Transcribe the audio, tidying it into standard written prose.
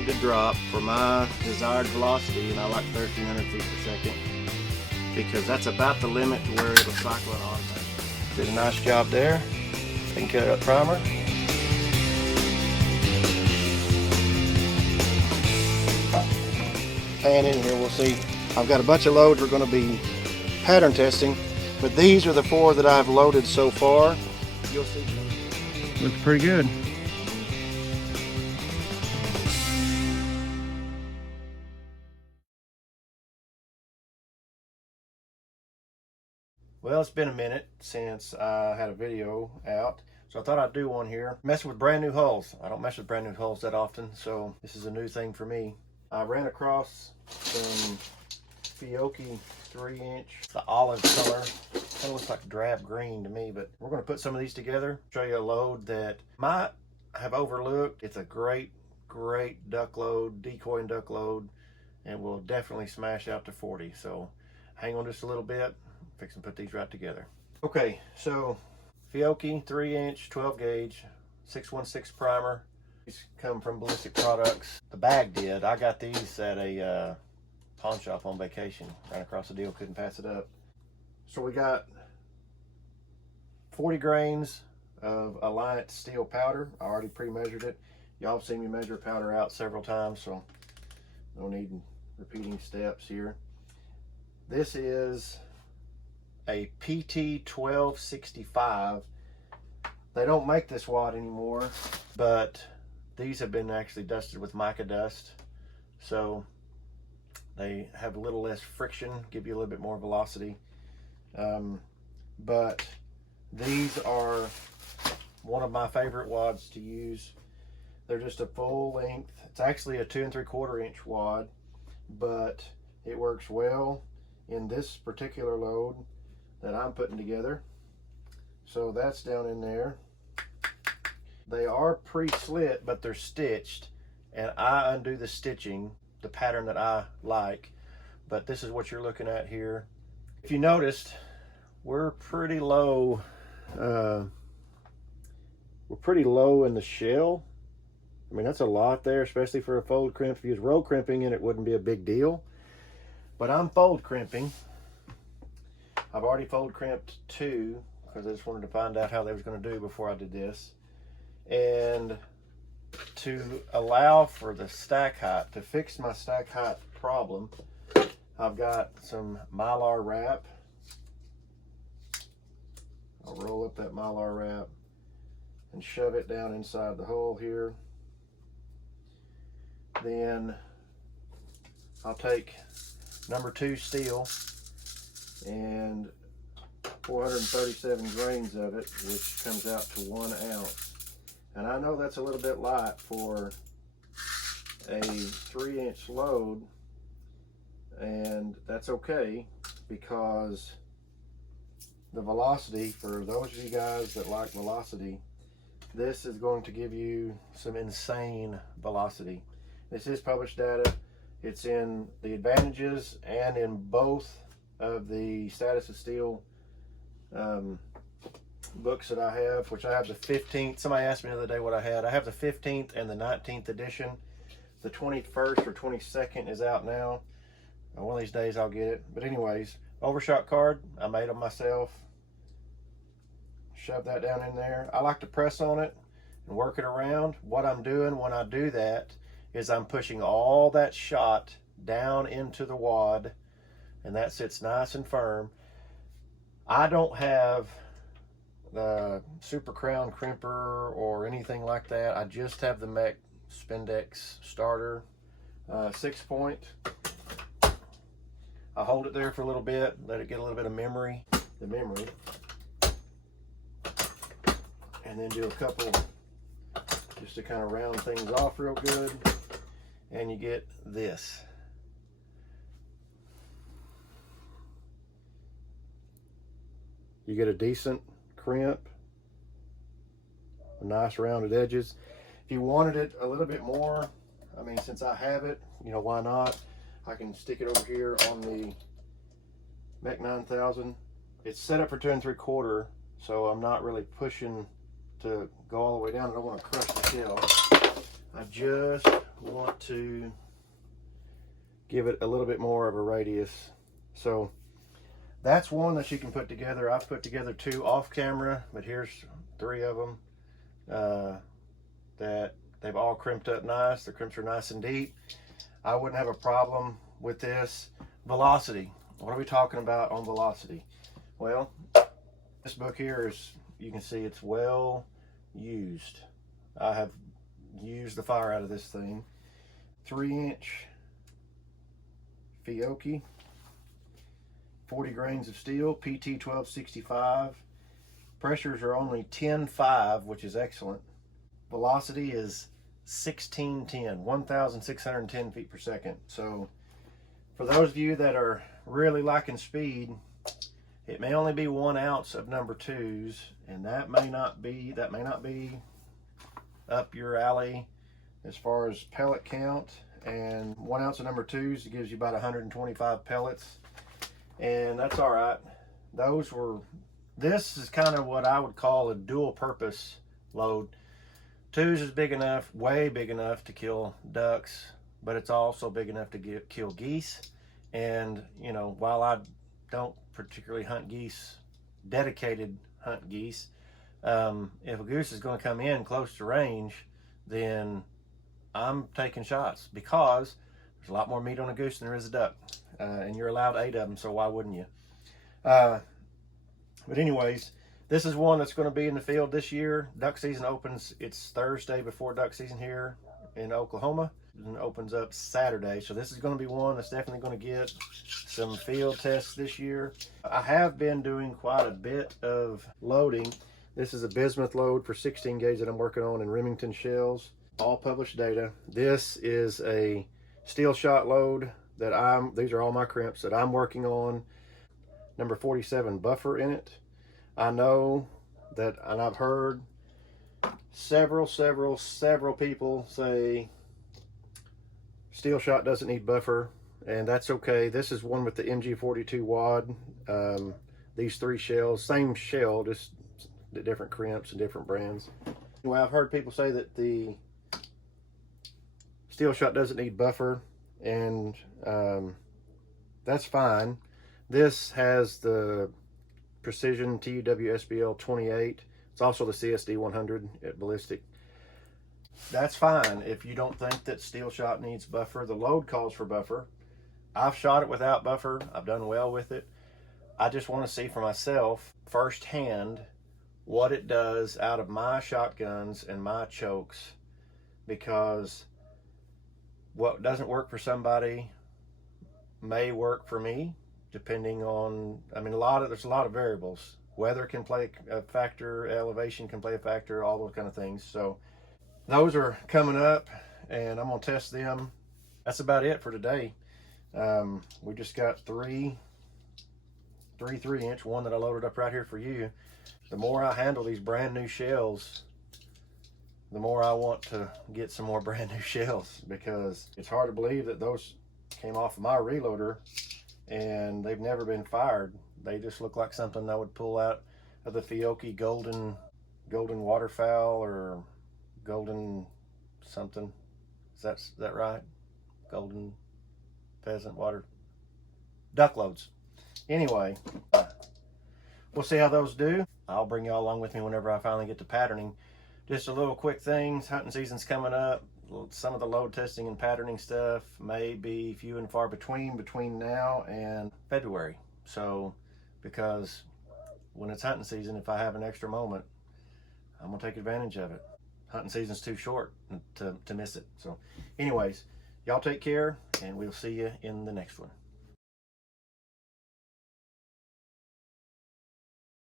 need to drop for my desired velocity, and I like 1,300 feet per second because that's about the limit to where it'll cycle it on. Did a nice job there. Then cut up primer. And in here we'll see, I've got a bunch of loads we're going to be pattern testing, but these are the 4 that I've loaded so far. You'll see. Looks pretty good. Well, it's been a minute since I had a video out, so I thought I'd do one here. Messing with brand new hulls. I don't mess with brand new hulls that often, so this is a new thing for me. I ran across some Fiocchi 3-inch, the olive color. Kind of looks like drab green to me, but we're going to put some of these together. Show you a load that might have overlooked. It's a great duck load, decoy and duck load, and will definitely smash out to 40. So hang on just a little bit. Fix and put these right together. Okay, so Fiocchi 3-inch 12 gauge 616 primer. These come from Ballistic Products. The bag did. I got these at a pawn shop on vacation. Ran across the deal, couldn't pass it up. So we got 40 grains of Alliance steel powder. I already pre-measured it. Y'all have seen me measure powder out several times, so no need in repeating steps here. This is a PT 1265. They don't make this wad anymore, but these have been actually dusted with mica dust, so they have a little less friction, give you a little bit more velocity. But these are one of my favorite wads to use. They're just a full length. It's actually a 2 3/4 inch wad, but it works well in this particular load that I'm putting together. So that's down in there. They are pre-slit, but they're stitched, and I undo the stitching, the pattern that I like. But this is what you're looking at here. If you noticed, we're pretty low. We're pretty low in the shell. I mean, that's a lot there, especially for a fold crimp. If you use roll crimping, and it wouldn't be a big deal. But I'm fold crimping. I've already fold crimped 2 because I just wanted to find out how they was going to do before I did this. And to allow for the stack height, to fix my stack height problem, I've got some Mylar wrap. I'll roll up that Mylar wrap and shove it down inside the hole here. Then I'll take number 2 steel and 437 grains of it, which comes out to 1 ounce. And I know that's a little bit light for a 3-inch load, and that's okay, because the velocity, for those of you guys that like velocity, this is going to give you some insane velocity. This is published data. It's in the advantages and in both of the Status of Steel books that I have, which I have the 15th. Somebody asked me the other day what I had. I have the 15th and the 19th edition. The 21st or 22nd is out now. One of these days I'll get it. But anyways, overshot card, I made them myself. Shove that down in there. I like to press on it and work it around. What I'm doing when I do that is I'm pushing all that shot down into the wad, and that sits nice and firm. I don't have the Super Crown crimper or anything like that. I just have the Mech Spendex starter 6-point. I hold it there for a little bit, let it get a little bit of memory, and then do a couple just to kind of round things off real good, and you get this. You get a decent crimp, nice rounded edges. If you wanted it a little bit more, I mean, since I have it, you know, why not? I can stick it over here on the Mech 9000. It's set up for 2 3/4, so I'm not really pushing to go all the way down. I don't want to crush the shell. I just want to give it a little bit more of a radius. So that's one that you can put together. I've put together 2 off camera, but here's 3 of them that they've all crimped up nice. The crimps are nice and deep. I wouldn't have a problem with this. Velocity. What are we talking about on velocity? Well, this book here is, you can see it's well used. I have used the fire out of this thing. 3-inch Fiocchi, 40 grains of steel, PT 1265. Pressures are only 10.5, which is excellent. Velocity is 1610, 1,610 feet per second. So for those of you that are really liking speed, it may only be 1 ounce of number 2s, and that may not be up your alley as far as pellet count. And 1 ounce of number 2s gives you about 125 pellets, and that's all right. This is kind of what I would call a dual purpose load. 2s is big enough, way big enough to kill ducks, but it's also big enough to kill geese. And you know, while I don't particularly hunt geese, dedicated hunt geese, if a goose is going to come in close to range, then I'm taking shots, because there's a lot more meat on a goose than there is a duck, and you're allowed 8 of them, so why wouldn't you? But anyways, this is one that's going to be in the field this year. Duck season opens, it's Thursday before duck season here in Oklahoma, and opens up Saturday. So this is going to be one that's definitely going to get some field tests this year. I have been doing quite a bit of loading. This is a bismuth load for 16 gauge that I'm working on in Remington shells. All published data. This is a steel shot load that these are all my crimps that I'm working on. Number 47 buffer in it. I know that, and I've heard several people say steel shot doesn't need buffer, and that's okay. This is one with the MG42 wad. These 3 shells, same shell, just the different crimps and different brands. Anyway, I've heard people say that the steel shot doesn't need buffer, and that's fine. This has the Precision TUW SBL 28. It's also the CSD 100 at ballistic. That's fine if you don't think that steel shot needs buffer. The load calls for buffer. I've shot it without buffer. I've done well with it. I just want to see for myself firsthand what it does out of my shotguns and my chokes, because what doesn't work for somebody may work for me, depending on, I mean, there's a lot of variables. Weather can play a factor, elevation can play a factor, all those kind of things. So those are coming up, and I'm gonna test them. That's about it for today. We just got three 3-inch, one that I loaded up right here for you. The more I handle these brand new shells, the more I want to get some more brand new shells, because it's hard to believe that those came off of my reloader and they've never been fired. They just look like something I would pull out of the Fiocchi golden waterfowl or golden something. Is that right? Golden pheasant water duck loads. Anyway, we'll see how those do. I'll bring y'all along with me whenever I finally get to patterning. Just a little quick things. Hunting season's coming up. Some of the load testing and patterning stuff may be few and far between now and February. So, because when it's hunting season, if I have an extra moment, I'm gonna take advantage of it. Hunting season's too short to miss it. So anyways, y'all take care, and we'll see you in the next one.